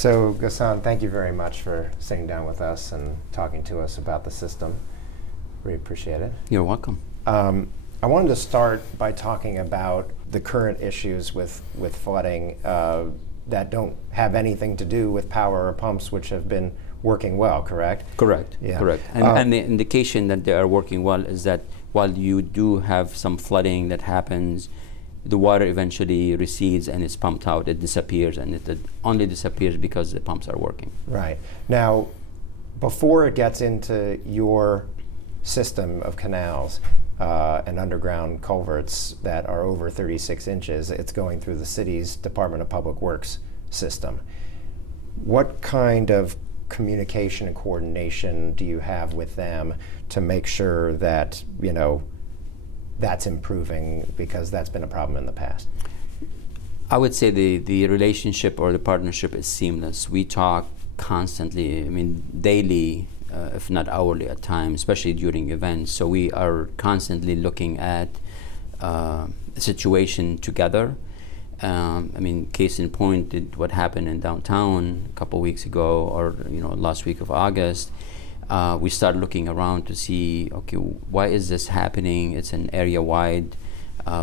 So, Ghassan, thank you very much for sitting down with us and talking to us about the system. We appreciate it. You're welcome. I wanted to start by talking about the current issues with flooding that don't have anything to do with power or pumps, which have been working well, correct? Correct, Yeah. correct. And the indication that they are working well is that while you do have some flooding that happens, the water eventually recedes and it's pumped out, it disappears, and it only disappears because the pumps are working. Right. Now, before it gets into your system of canals and underground culverts that are over 36 inches, it's going through the city's Department of Public Works system. What kind of communication and coordination do you have with them to make sure that, you know, that's improving, because that's been a problem in the past? I would say the relationship or the partnership is seamless. We talk constantly, I mean, daily, if not hourly at times, especially during events. So we are constantly looking at a situation together. I mean, case in point, what happened in downtown a couple weeks ago, or last week of August. We started looking around to see, okay, why is this happening? It's an area-wide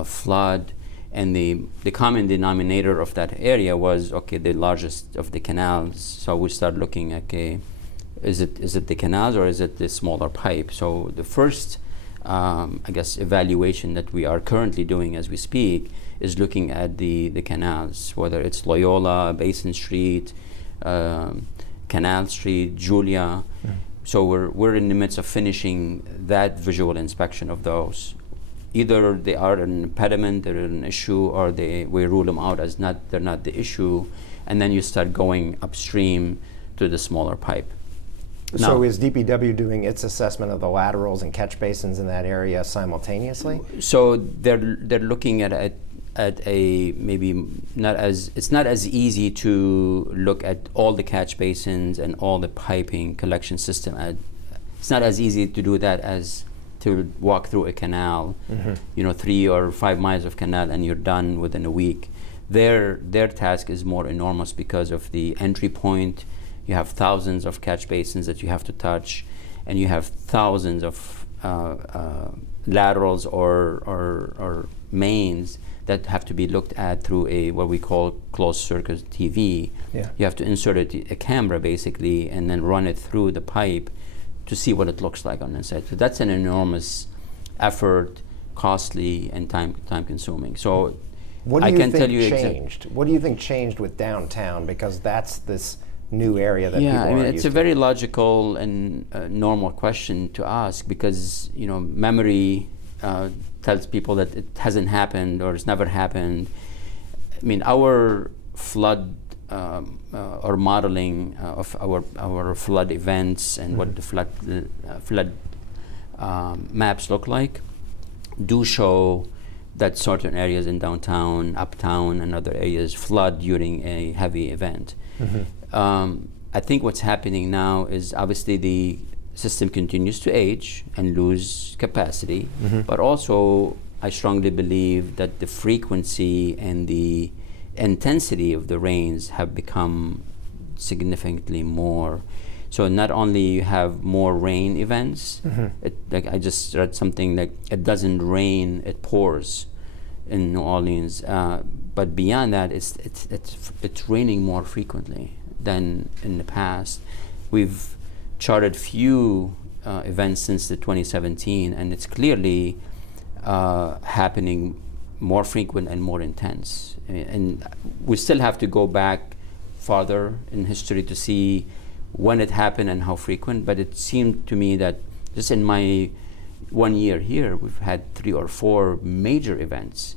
flood, and the common denominator of that area was, okay, the largest of the canals. So we started looking, okay, is it the canals or is it the smaller pipe? So the first, I guess, evaluation that we are currently doing as we speak is looking at the canals, whether it's Loyola, Basin Street, Canal Street, Julia. So we're in the midst of finishing that visual inspection of those. Either they are an impediment, they're an issue, or we rule them out as they're not the issue, and then you start going upstream to the smaller pipe. So is DPW doing its assessment of the laterals and catch basins in that area simultaneously? So they're looking at a maybe it's not as easy to look at all the catch basins and all the piping collection system. It's not as easy to do that as to walk through a canal, 3 or 5 miles of canal, and you're done within a week. Their task is more enormous because of the entry point. You have thousands of catch basins that you have to touch, and you have thousands of laterals or mains that have to be looked at through what we call closed circuit TV. Yeah. You have to insert a camera basically and then run it through the pipe to see what it looks like on the inside. So that's an enormous effort, costly, and time consuming. So what do I you can think tell you changed? What do you think changed with downtown? Because that's this new area that people I mean, aren't it's used a to. very logical and normal question to ask, because memory tells people that it hasn't happened or it's never happened. I mean, our flood or modeling of our flood events and what the flood maps look like do show that certain areas in downtown, uptown, and other areas flood during a heavy event. I think what's happening now is obviously the system continues to age and lose capacity, but also I strongly believe that the frequency and the intensity of the rains have become significantly more. So not only you have more rain events, like I just read something like it doesn't rain, it pours in New Orleans. But beyond that, it's raining more frequently than in the past. We've charted few events since the 2017, and it's clearly happening more frequent and more intense. And we still have to go back farther in history to see when it happened and how frequent, but it seemed to me that just in my 1 year here, we've had 3 or 4 major events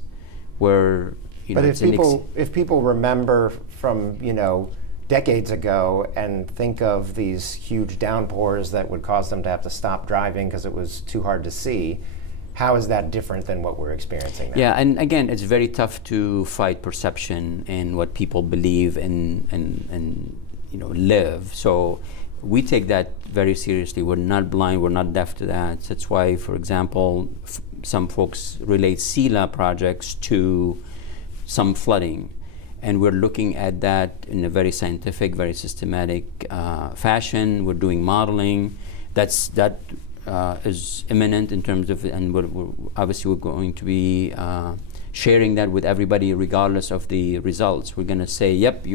where, but if people remember from, decades ago and think of these huge downpours that would cause them to have to stop driving because it was too hard to see, how is that different than what we're experiencing now? Yeah, and again, it's very tough to fight perception and what people believe and live. So we take that very seriously. We're not blind, we're not deaf to that. That's why, for example, some folks relate SELA projects to some flooding. and we're looking at that in a very scientific, very systematic fashion. We're doing modeling. That is imminent in terms of, and we're going to be sharing that with everybody regardless of the results. We're going to say, yep,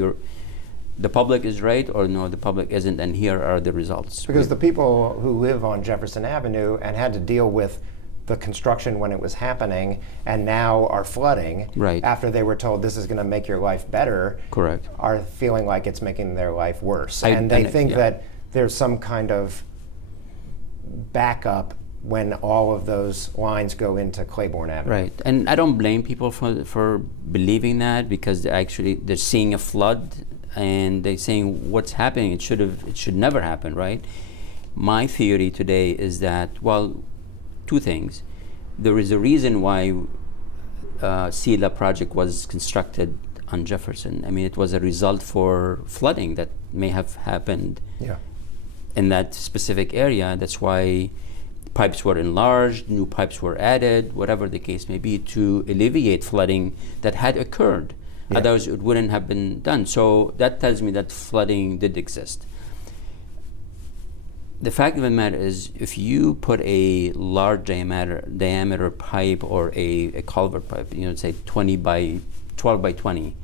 the public is right, or no, the public isn't, and here are the results. Because the people who live on Jefferson Avenue and had to deal with the construction when it was happening and now are flooding, right, after they were told this is going to make your life better, correct, are feeling like it's making their life worse. And they think that there's some kind of backup when all of those lines go into Claiborne Avenue. Right, and I don't blame people for believing that, because they're seeing a flood and they're saying what's happening. It should never happen, right? My theory today is that, well, two things. There is a reason why SELA project was constructed on Jefferson. I mean, it was a result for flooding that may have happened in that specific area. That's why pipes were enlarged, new pipes were added, whatever the case may be, to alleviate flooding that had occurred. Otherwise, it wouldn't have been done. So that tells me that flooding did exist. The fact of the matter is, if you put a large diameter pipe or a culvert pipe, say 12 by 20,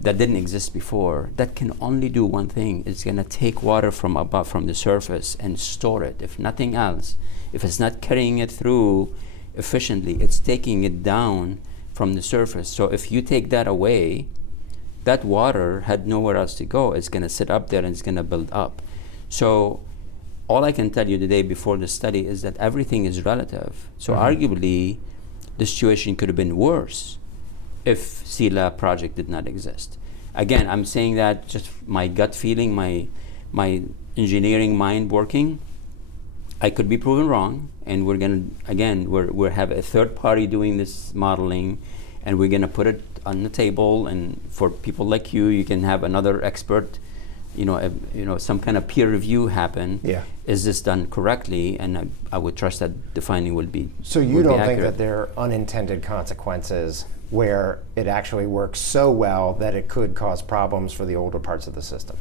that didn't exist before, that can only do one thing. It's going to take water from above, from the surface, and store it. If nothing else, if it's not carrying it through efficiently, it's taking it down from the surface. So if you take that away, that water had nowhere else to go. It's going to sit up there and it's going to build up. So all I can tell you today before the study is that everything is relative. So arguably, the situation could have been worse if SELA project did not exist. Again, I'm saying that just my gut feeling, my engineering mind working. I could be proven wrong, and we're gonna, again, we're have a third party doing this modeling, and we're gonna put it on the table. And for people like you, you can have another expert, some kind of peer review happen. Is this done correctly? And I would trust that the finding will be. So you don't think that there are unintended consequences where it actually works so well that it could cause problems for the older parts of the system?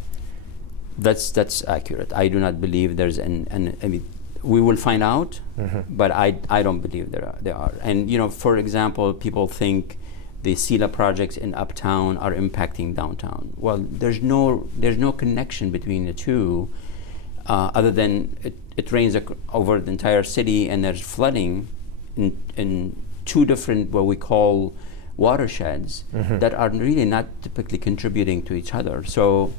That's accurate. I do not believe there's I mean, we will find out, but I don't believe there are. And for example, people think the SELA projects in Uptown are impacting downtown. Well, there's no connection between the two, other than it rains over the entire city, and there's flooding in two different what we call watersheds that are really not typically contributing to each other. So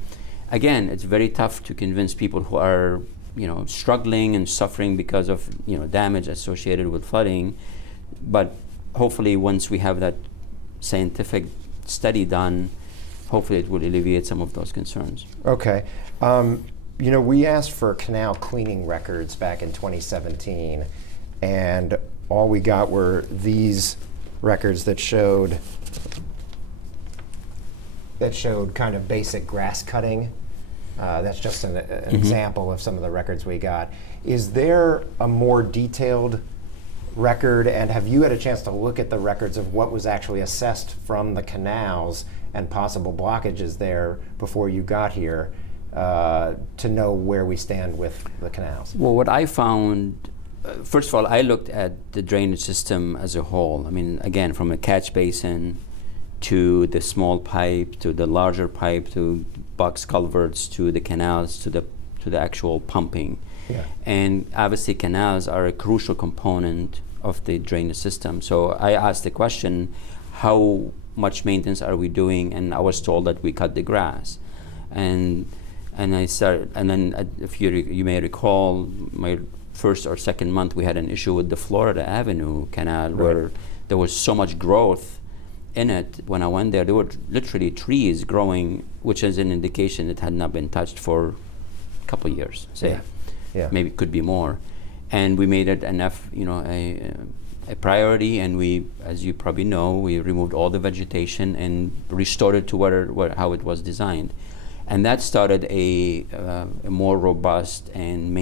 again, it's very tough to convince people who are struggling and suffering because of damage associated with flooding. But hopefully, once we have that scientific study done, hopefully it will alleviate some of those concerns. Okay. We asked for canal cleaning records back in 2017, and all we got were these records that showed kind of basic grass cutting. That's just an example of some of the records we got. Is there a more detailed record, and have you had a chance to look at the records of what was actually assessed from the canals and possible blockages there before you got here, to know where we stand with the canals? Well, what I found, first of all, I looked at the drainage system as a whole. I mean, again, from a catch basin to the small pipe, to the larger pipe, to box culverts, to the canals, to the actual pumping. And obviously canals are a crucial component of the drainage system. So I asked the question, how much maintenance are we doing? And I was told that we cut the grass. And I started, and then if you may recall, my first or second month we had an issue with the Florida Avenue canal, where there was so much growth in it. When I went there were literally trees growing, which is an indication it had not been touched for a couple of years, say. Maybe it could be more. And we made it enough, a priority, and we, as you probably know, we removed all the vegetation and restored it to how it was designed. And that started a more robust and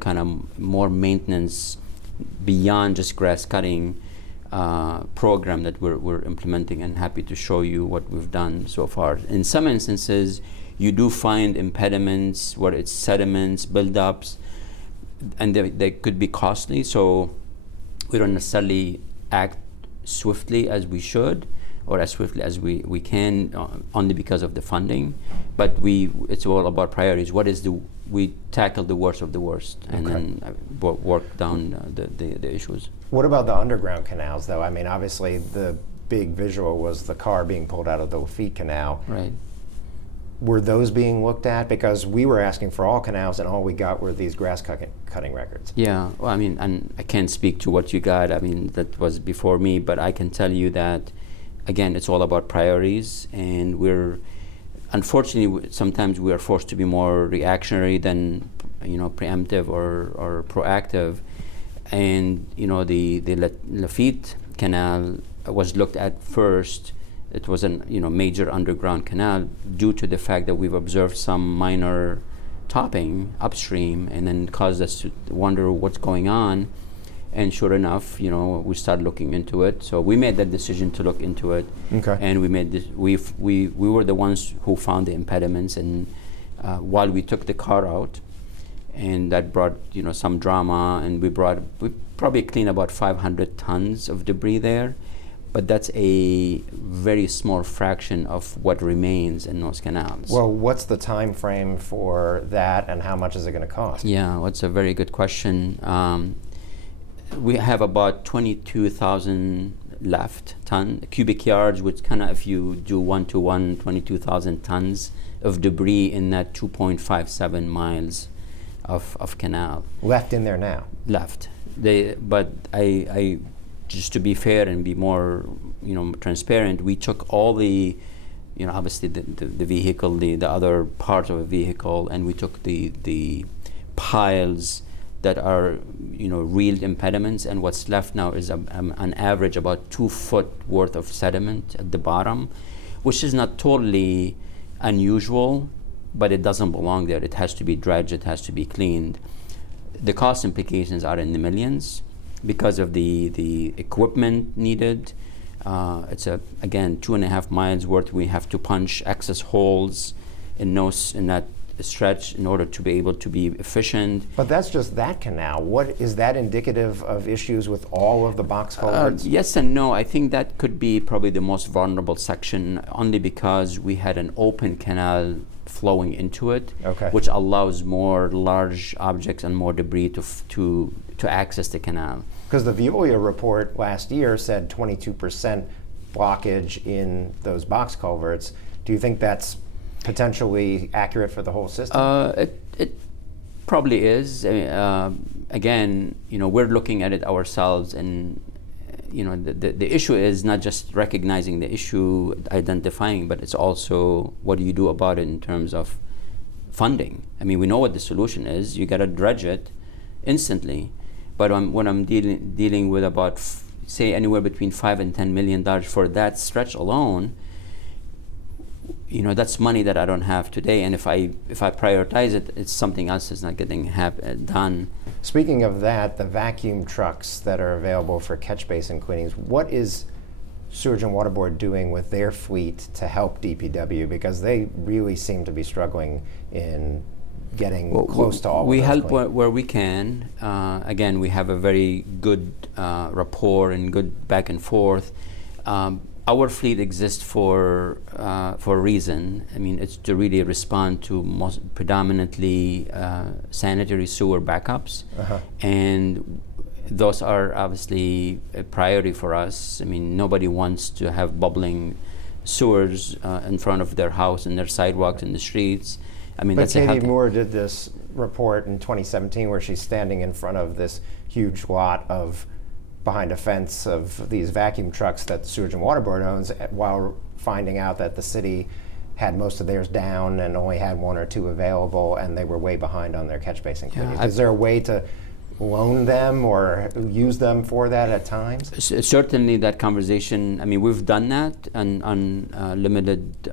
kind of more maintenance beyond just grass cutting program that we're implementing, and happy to show you what we've done so far. In some instances, you do find impediments where it's sediments, buildups, and they could be costly. So we don't necessarily act swiftly as we should, or as swiftly as we can, only because of the funding. But it's all about priorities. We tackle the worst of the worst, and then work down the issues. What about the underground canals, though? I mean, obviously the big visual was the car being pulled out of the Lafitte Canal. Right. Were those being looked at? Because we were asking for all canals, and all we got were these grass cutting records. Yeah, well, I mean, and I can't speak to what you got. I mean, that was before me, but I can tell you that, again, it's all about priorities, and unfortunately, sometimes we are forced to be more reactionary than, preemptive or proactive. And, the Lafitte Canal was looked at first. It was a major underground canal due to the fact that we've observed some minor topping upstream, and then caused us to wonder what's going on. And sure enough, we started looking into it. So we made that decision to look into it. Okay. And we made this. We were the ones who found the impediments, and while we took the car out, and that brought some drama, and we probably cleaned about 500 tons of debris there. But that's a very small fraction of what remains in those canals. Well, what's the time frame for that, and how much is it going to cost? Yeah, well, that's a very good question. We have about 22,000 cubic yards, which kind of, if you do 1-to-1, 22,000 tons of debris in that 2.57 miles of canal. Left in there now? Left. But I just to be fair and be more, transparent, we took all the, obviously the vehicle, the other part of a vehicle, and we took the piles that are, real impediments, and what's left now is an average about 2 foot worth of sediment at the bottom, which is not totally unusual, but it doesn't belong there. It has to be dredged, it has to be cleaned. The cost implications are in the millions, because of the equipment needed. It's again 2.5 miles worth. We have to punch excess holes in that stretch in order to be able to be efficient. But that's just that canal. What is that indicative of issues with all of the box culverts? Yes and no. I think that could be probably the most vulnerable section, only because we had an open canal flowing into it, which allows more large objects and more debris to access the canal. Because the Veolia report last year said 22% blockage in those box culverts. Do you think that's potentially accurate for the whole system? It probably is. Again, we're looking at it ourselves, and the issue is not just recognizing the issue, identifying, but it's also what do you do about it in terms of funding. I mean, we know what the solution is. You got to dredge it instantly. But when I'm dealing with about, say, anywhere between $5 and $10 million for that stretch alone, that's money that I don't have today. And if I prioritize it, it's something else that's not getting done. Speaking of that, the vacuum trucks that are available for catch basin cleanings, what is Sewerage and Water Board doing with their fleet to help DPW? Because they really seem to be struggling in getting close to all of those. We help where we can. Again, we have a very good rapport and good back and forth. Our fleet exists for a reason. I mean, it's to really respond to predominantly sanitary sewer backups, and those are obviously a priority for us. I mean, nobody wants to have bubbling sewers in front of their house and their sidewalks and the streets. I mean, but that's Katie Moore did this report in 2017 where she's standing in front of this huge lot behind a fence of these vacuum trucks that the Sewerage and Water Board owns, while finding out that the city had most of theirs down and only had 1 or 2 available, and they were way behind on their catch basin cleaning. Is there a way to loan them or use them for that at times? Certainly that conversation, I mean, we've done that on limited,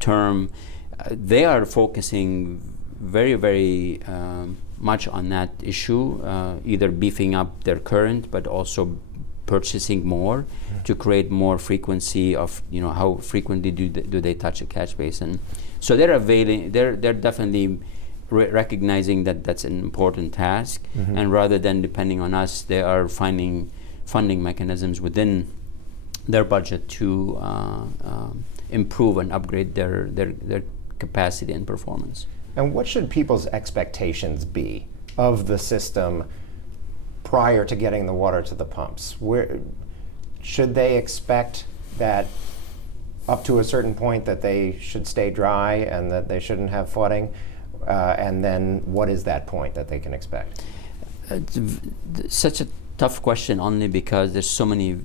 term. They are focusing very, very much on that issue, either beefing up their current, but also purchasing more to create more frequency of, how frequently do they touch a catch basin. So they're definitely recognizing that that's an important task, and rather than depending on us, they are finding funding mechanisms within their budget to improve and upgrade their capacity and performance. And what should people's expectations be of the system prior to getting the water to the pumps? Where should they expect that up to a certain point that they should stay dry and that they shouldn't have flooding? And then what is that point that they can expect? Such a tough question, only because there's so many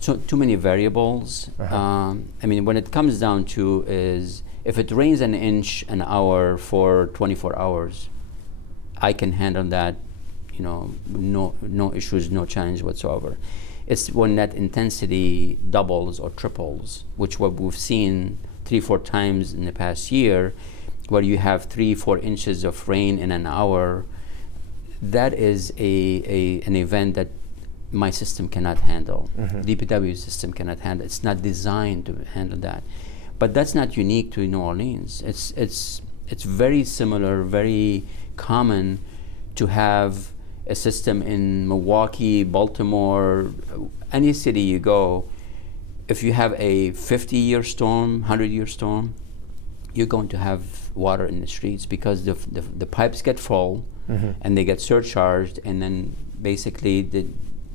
too many variables. When it comes down to is, if it rains an inch an hour for 24 hours, I can handle that, no issues, no challenge whatsoever. It's when that intensity doubles or triples, which what we've seen 3-4 times in the past year, where you have 3-4 inches of rain in an hour. That is an event that my system cannot handle. DPW system cannot handle. It's not designed to handle that. But that's not unique to New Orleans. It's very similar, very common to have a system in Milwaukee, Baltimore, any city you go. If you have a 50-year storm, 100-year storm, you're going to have water in the streets because the pipes get full and they get surcharged, and then basically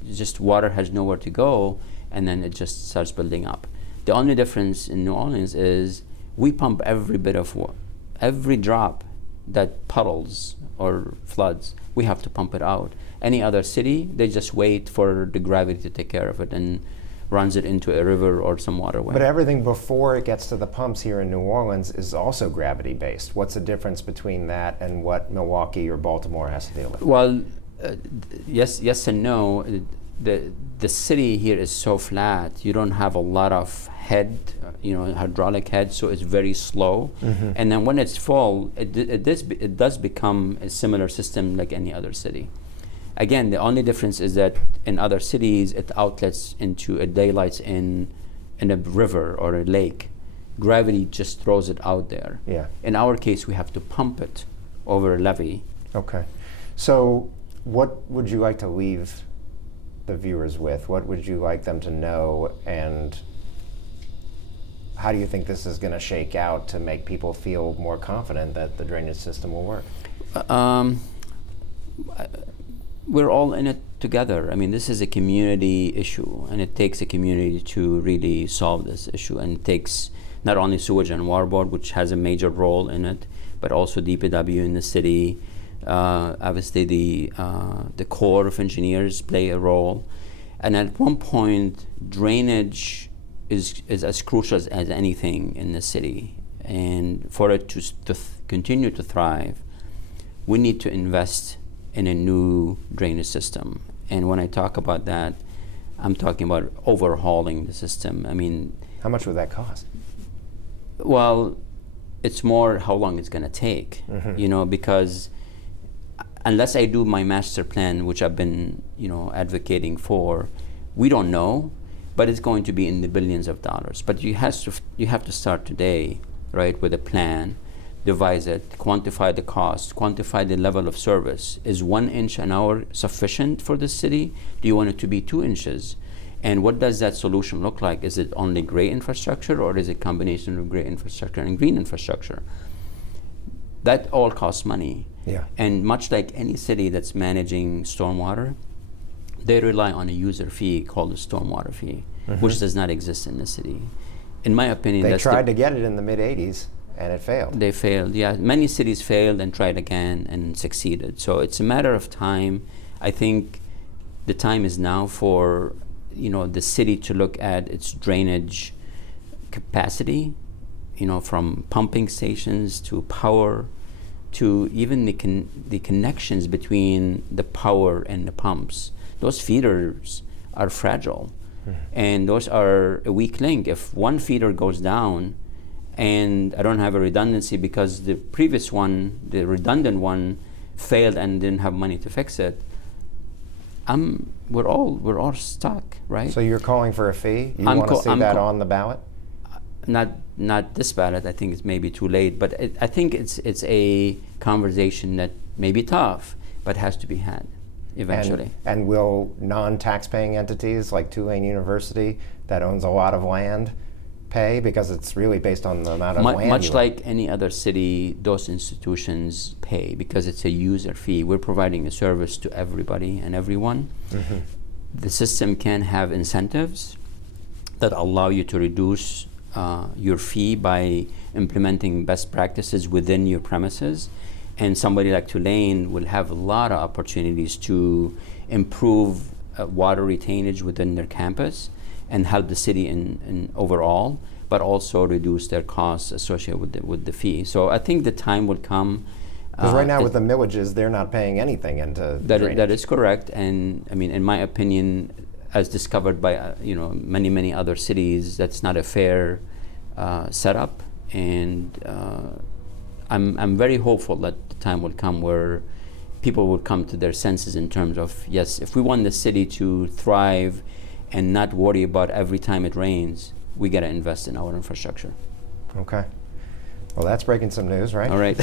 just water has nowhere to go, and then it just starts building up. The only difference in New Orleans is we pump every bit of water, every drop that puddles or floods, we have to pump it out. Any other city, they just wait for the gravity to take care of it and runs it into a river or some waterway. But everything before it gets to the pumps here in New Orleans is also gravity-based. What's the difference between that and what Milwaukee or Baltimore has to deal with? Well, yes and no. The city here is so flat. You don't have a lot of head, hydraulic head, so it's very slow. And then when it's full, it does become a similar system like any other city. Again, the only difference is that in other cities, it outlets into daylights in a river or a lake. Gravity just throws it out there. Yeah. In our case, we have to pump it over a levee. Okay. So what would you like to leave the viewers with? What would you like them to know, and how do you think this is going to shake out to make people feel more confident that the drainage system will work? We're all in it together. This is a community issue, and it takes a community to really solve this issue. And it takes not only Sewage and Water Board, which has a major role in it, but also DPW in the city. Obviously, the Corps of Engineers play a role. And at one point, drainage is as crucial as anything in the city. And for it to continue to thrive, we need to invest in a new drainage system. And when I talk about that, I'm talking about overhauling the system. How much would that cost? Well, it's more how long it's going to take, because unless I do my master plan, which I've been, advocating for, we don't know, but it's going to be in the billions of dollars. But you have to start today, right, with a plan. Devise it, quantify the cost, quantify the level of service. Is 1 inch an hour sufficient for the city? Do you want it to be 2 inches? And what does that solution look like? Is it only gray infrastructure, or is it a combination of gray infrastructure and green infrastructure? That all costs money. Yeah. And much like any city that's managing stormwater, they rely on a user fee called a stormwater fee, which does not exist in the city. In my opinion, they tried to get it in the mid-'80s. And it failed. They failed, yeah. Many cities failed and tried again and succeeded. So it's a matter of time. I think the time is now for the city to look at its drainage capacity, from pumping stations to power, to even the connections between the power and the pumps. Those feeders are fragile, and those are a weak link. If one feeder goes down, and I don't have a redundancy because the previous one, the redundant one, failed and didn't have money to fix it, we're all stuck, right? So you're calling for a fee? You want to see that on the ballot? Not this ballot. I think it's maybe too late, but I think it's a conversation that may be tough, but has to be had eventually. And will non-tax-paying entities like Tulane University that owns a lot of land pay, because it's really based on the amount of land? Much like any other city, those institutions pay because it's a user fee. We're providing a service to everybody and everyone. Mm-hmm. The system can have incentives that allow you to reduce your fee by implementing best practices within your premises. And somebody like Tulane will have a lot of opportunities to improve water retainage within their campus and help the city in overall, but also reduce their costs associated with the fee. So I think the time will come. Because right now with the millages, they're not paying anything into drainage. That is correct. And I mean, in my opinion, as discovered by many other cities, that's not a fair setup. And I'm very hopeful that the time will come where people will come to their senses in terms of, yes, if we want the city to thrive and not worry about every time it rains, we got to invest in our infrastructure. Okay. Well, that's breaking some news, right? All right.